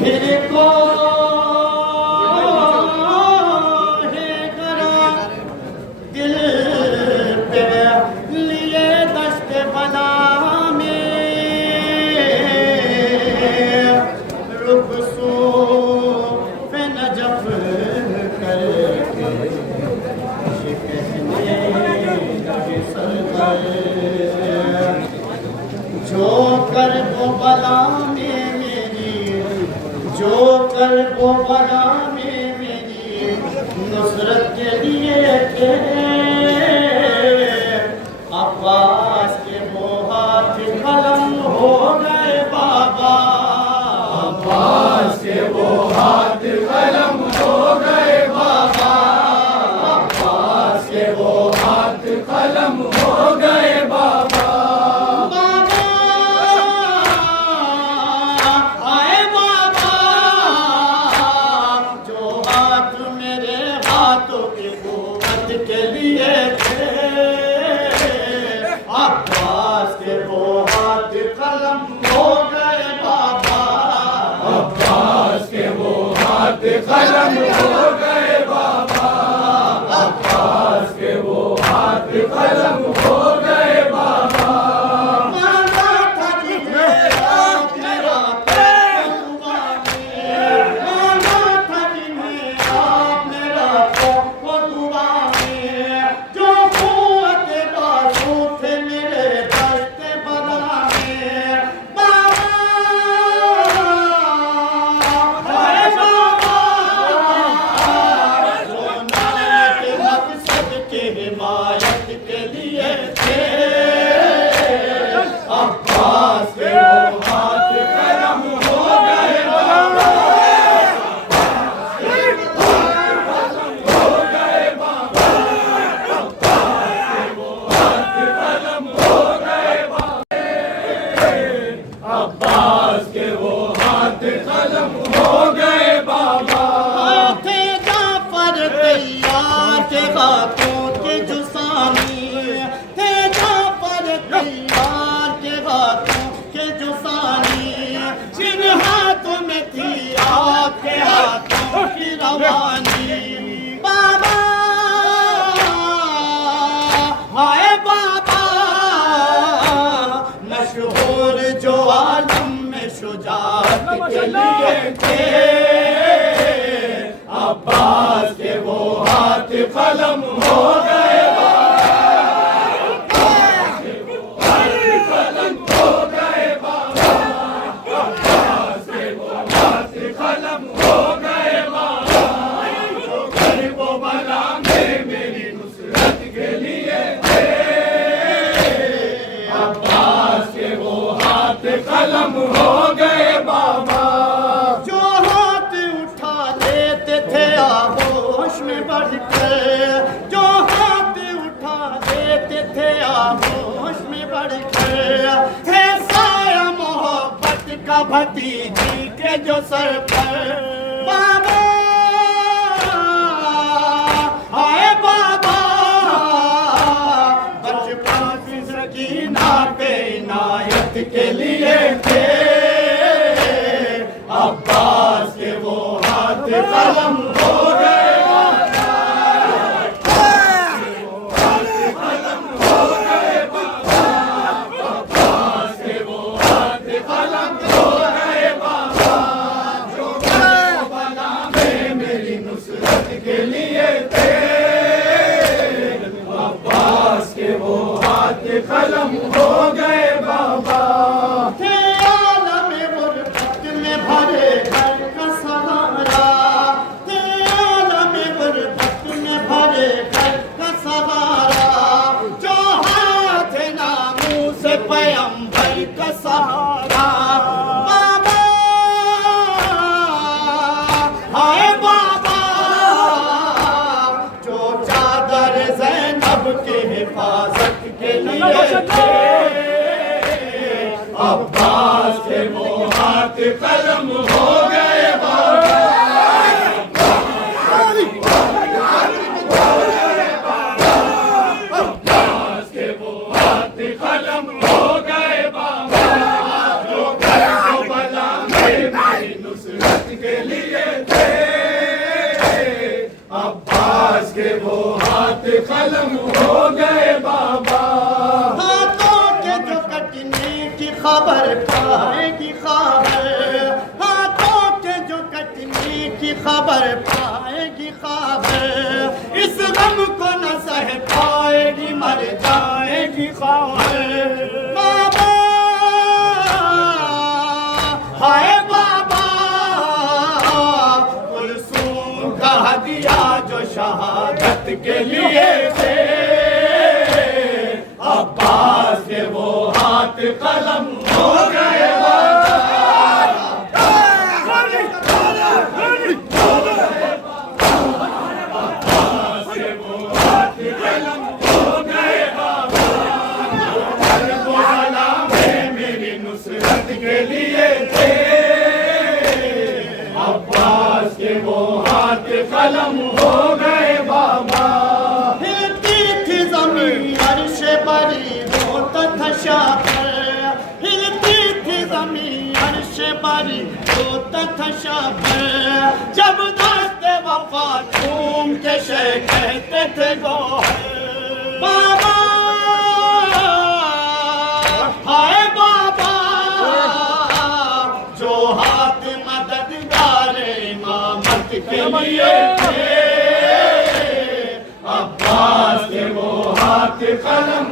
फिर को है करा दिल पे लिए दस्त बला में रुख सो पे नजफ करके ये कहने के सरदार जो कर वो बला में मेरी जो कर वो बला में मेरी नुसरत के लिए थे अब्बास के वो हाथ कलम हो गए बाबा अब्बास के वो हाथ कलम हो गए बाबा अब्बास के वो हाथ कलम हो गए बाबा के लिए थे अब्बास के वो हाथ कलम हो गए बाबा अब्बास के वो हाथ कलम हो गए बाबा अब्बास के वो हाथ कलम हो गए बाबा हिमायत के लिए थे अब्बास के वो हाथ कलम हो गए बाबा हो गए बाबा अब्बास के वो हाथ कलम हो गए बाबा अब्बास के वो हाथ कलम हो गए बाबा थे जाफर तैयार के हाथों थे जाफर तैयार के हाथों के जुसानी जिन हाथों में थी आपके हाथों की रवानी बाबा हाय बाबा मशहूर जो आलम में शुजाअत के लिए थे अब्बास के वो हाथ कलम हो गए कलम हो गए बाबा जो हाथ उठा लेते थे आगोश में बढ़ के जो हाथ उठा लेते थे आगोश में बढ़ के थे साया मोहब्बत का भतीजी के जो सर पर बाबा आए बाबा बचपन से सकीना पे इनायत के लिए थे अब्बास के वो हाथ कलम हो गए कलम हो गए बाबा अब्बास के वो हाथ कलम हो गए बाबा जो बना में मेरी नुसरत के लिए थे अब्बास के वो हाथ कलम हो गए बाबा थे आलम गुरबत में भरे घर का सहारा थे आलम गुरबत में भरे घर का सहारा जो हाथ नामू से पैगंबर का सहारा बाबा हाय बाबा जो चादर ज़ैनब के हिफाजत के लिए थे अब्बास के वो हाथ कलम हो गए बाबा अब्बास के वो हाथ कलम हो गए बाबा जो घर को बला में मेरी नुसरत की ख्वाहिश बाबा, हाय बाबा, कुलसूम का हदिया जो शहादत के लिए थे, अब्बास के वो हाथ कलम हो गए के लिए थे, अब्बास के वो हाथ कलम हो गए बाबा। हिलती थी ज़मीन अर्श बरी होता था शापर, हिलती थी ज़मीन अर्श बरी होता था शापर, जब दोस्त वफा झूम के शेर कहते थे गोहर बाबा, हाय बाबा, जो हाथ मददगार इमामत के लिए थे, अब्बास के वो हाथ कलम